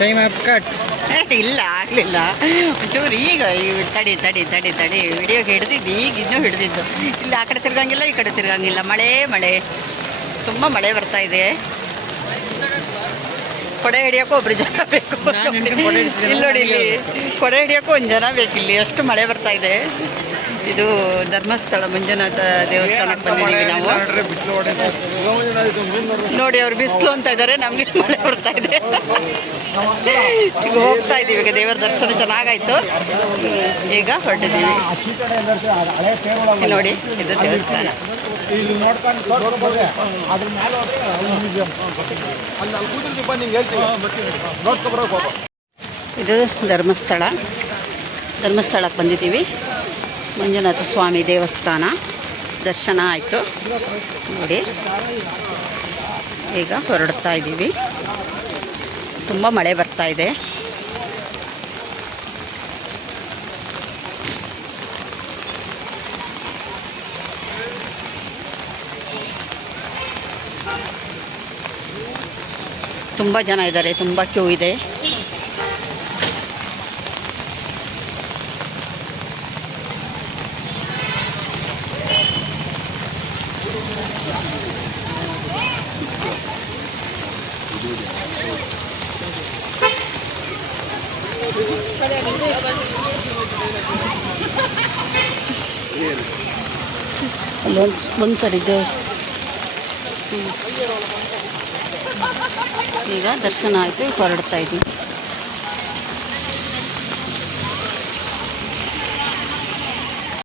Time off cut ಇಲ್ಲ, ಆಗಲಿಲ್ಲ. ಚೂರು ಈಗ ತಡಿ ತಡಿ ತಡಿ ತಡಿ. ವಿಡಿಯೋ ಹಿಡ್ದಿದ್ದು, ಈಗ ಇನ್ನೂ ಹಿಡ್ದಿದ್ದು. ಇಲ್ಲಿ, ಆ ಕಡೆ ತಿರ್ಗಂಗಿಲ್ಲ, ಈ ಕಡೆ ತಿರ್ಗಂಗಿಲ್ಲ. ಮಳೆ ಮಳೆ. ತುಂಬ ಮಳೆ ಬರ್ತಾ ಇದೆ. ಕೊಡೆ ಹಿಡಿಯೋಕ್ಕೂ ಒಬ್ರು ಜನ ಬೇಕು. ಇಲ್ಲಿ ನೋಡಿ ಇಲ್ಲಿ ಕೊಡೆ ಹಿಡಿಯೋಕ್ಕೂ ಒಂದು ಜನ ಬೇಕಿಲ್ಲಿ ಅಷ್ಟು ಮಳೆ ಬರ್ತಾ ಇದೆ. ಇದು ಧರ್ಮಸ್ಥಳ ಮಂಜುನಾಥ ದೇವಸ್ಥಾನಕ್ಕೆ ಬಂದಿದ್ದೀವಿ ನಾವು. ನೋಡಿ ಅವ್ರು ಬಿಸಿಲು ಅಂತ ಇದ್ದಾರೆ. ನಮಗೆ ಮಳೆ ಬರ್ತಾ ಇದೆ. ಈಗ ಹೋಗ್ತಾ ಇದ್ದೀವಿ. ಈಗ ದೇವರ ದರ್ಶನ ಚೆನ್ನಾಗಾಯ್ತು. ಈಗ ಹೊರಟಿದ್ದೀವಿ. ನೋಡಿ ಇದು ದೇವಸ್ಥಾನ. ಇಲ್ಲಿ ನೋಡ್ಕೊಂಡು ತೋರ್ಸ್ಕೊಬೋದೆ. ಅದ್ರ ಮೇಲೆ ಹೋದ್ರೆ ಅಲ್ಲಿ. ಅಲ್ಲಿ ಅಲ್ಲಿ ಕೂತಿರ್ತೀವಿ ಹಿಂಗೆ ಹೇಳ್ತೀವಿ. ನೋಡ್ಕೊಬರೋಕೆ ಹೋಗೋ ಇದು ಧರ್ಮಸ್ಥಳ. ಧರ್ಮಸ್ಥಳಕ್ಕೆ ಬಂದಿದ್ದೀವಿ. ಮಂಜುನಾಥ ಸ್ವಾಮಿ ದೇವಸ್ಥಾನ. ದರ್ಶನ ಆಯಿತು. ನೋಡಿ. ಈಗ ಹೊರಡ್ತಾ ಇದ್ದೀವಿ. ತುಂಬ ಮಳೆ ಬರ್ತಾ ಇದೆ. ತುಂಬ ಜನ ಇದ್ದಾರೆ ತುಂಬ ಕ್ಯೂ ಇದೆ. ಅಲ್ಲೊಂದು ಒಂದು ಸರಿ ಇದೆ ಈಗ ದರ್ಶನ ಆಯಿತು ಹೊರಡ್ತಾ ಇದ್ದೀವಿ.